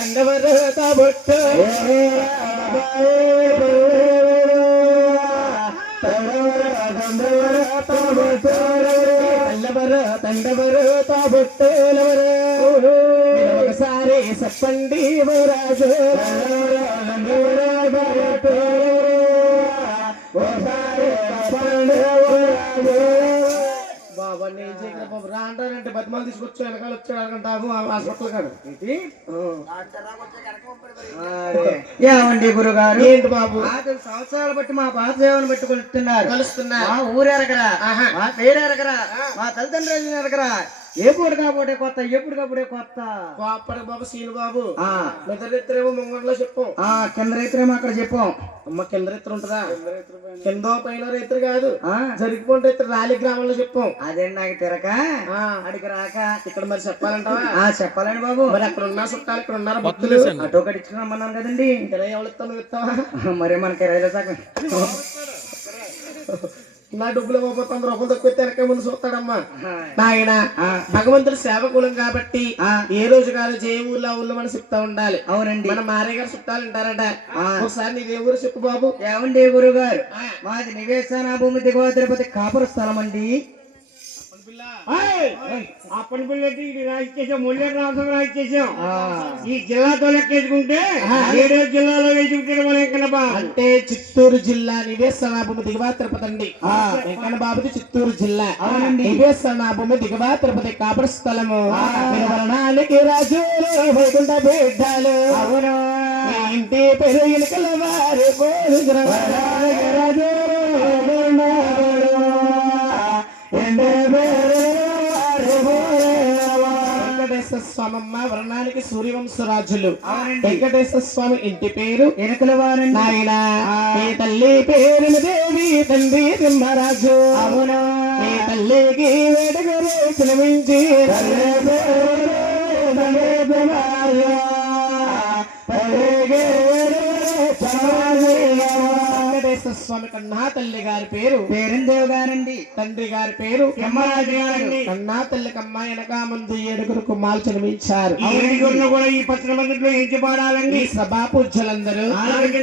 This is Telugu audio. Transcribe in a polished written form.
తండవర తాబొట్టు తండవర తాబొట్టులవర ఒకసారి చెప్పండి రాజు బాబా నేను చేయగల బాబు రా అంటారంటే బతిమాలు తీసుకొచ్చి వెనకాల వచ్చాడు అనుకుంటాము హాస్పిటల్ కాదు ఏమండి గురుగారు ఏంటి బాబు 5 సంవత్సరాలు బట్టి మా పాత సేవను బట్టి కలుస్తున్నారు మా ఊరు ఎరగరా మా పేరు ఎరగరా మా తల్లిదండ్రులు ఎరగరా ఎప్పుడు కాబోటే కొత్త ఎప్పుడు కాబోటే కొత్త అప్పటికి బాబు సీను బాబు నిద్రేమో ముంగంలో చెప్పాం కింద రైతులేమో అక్కడ చెప్పాం అమ్మ కింద రైతులు ఉంటుందా కింద పైన రైతులు కాదు జరిగిపోయిన రైతులు రాలి గ్రామంలో చెప్పాం అదేంటి నాకు తిరక అడిగి రాక ఇక్కడ మరి చెప్పాలంటావా చెప్పాలండి బాబు మరి అక్కడ ఉన్న చుట్టాలు ఇక్కడ ఉన్నారు భక్తులు అటో కట్టించుకున్నామన్నాను కదండి కిరాయి ఎవరు ఇస్తాను ఇస్తావా మరి మనకి రైలు సగం నా డబ్బులు 100 రూపాయలు తక్కువ వెనక ముందు చూస్తాడమ్మా నాయన భగవంతుడు సేవకులం కాబట్టి ఏ రోజు కాదు ఏ ఊర్లో ఊళ్ళో మనం చెప్తా ఉండాలి. అవునండి మన మారే గారు చుట్టాలు ఉంటారట. ఒకసారి నీదే ఊరు చెప్పు బాబు. ఏమండి గురువు గారు మాది నివేశన భూమి దిగువ తిరుపతి కాపుర స్థలం అండి. అప్పటి పిల్లకి రాజకీయం ముళ్ళ రాష్ట్రం రాజకీయం ఈ జిల్లాతో లెక్కేసుకుంటే 7వ జిల్లాలో వేసుకుంటే మన వెంకన్నబా అంటే చిత్తూరు జిల్లా నివేశనాభూమి దిగువ తిరుపతి అండి. వెంకన్న బాబుది చిత్తూరు జిల్లా. నివేశనాభూమి దిగువ తిరుపతి కాపుర స్థలము. వర్ణానికి రాజు వైకుంఠ బిడ్డలు అవును ఇంటి పేరు ఎలుకల వారి రాజు వెంకటేశ్వర స్వామమ్మ వర్ణానికి సూర్యవంశరాజులు. వెంకటేశ్వర స్వామి ఇంటి పేరు ఎనుకల వారి నాయన. మీ తల్లి పేరు దేవి తండ్రి తిమ్మరాజు అవును. మీ తల్లికి వేడుకలు శ్రమించి వెంకటేశ్వర స్వామి కన్నా తల్లి గారి పేరు పేరందేవ్ గారండి. తండ్రి గారి పేరు తిమ్మరాజు గారండి. కన్నా తల్లి కమ్మ వెనక ముందు 7 కుమారులు జన్మించారు. కూడా ఈ పచ్చని మందిలో ఎంచి పాడాలండి సభా పూజ్యులందరూ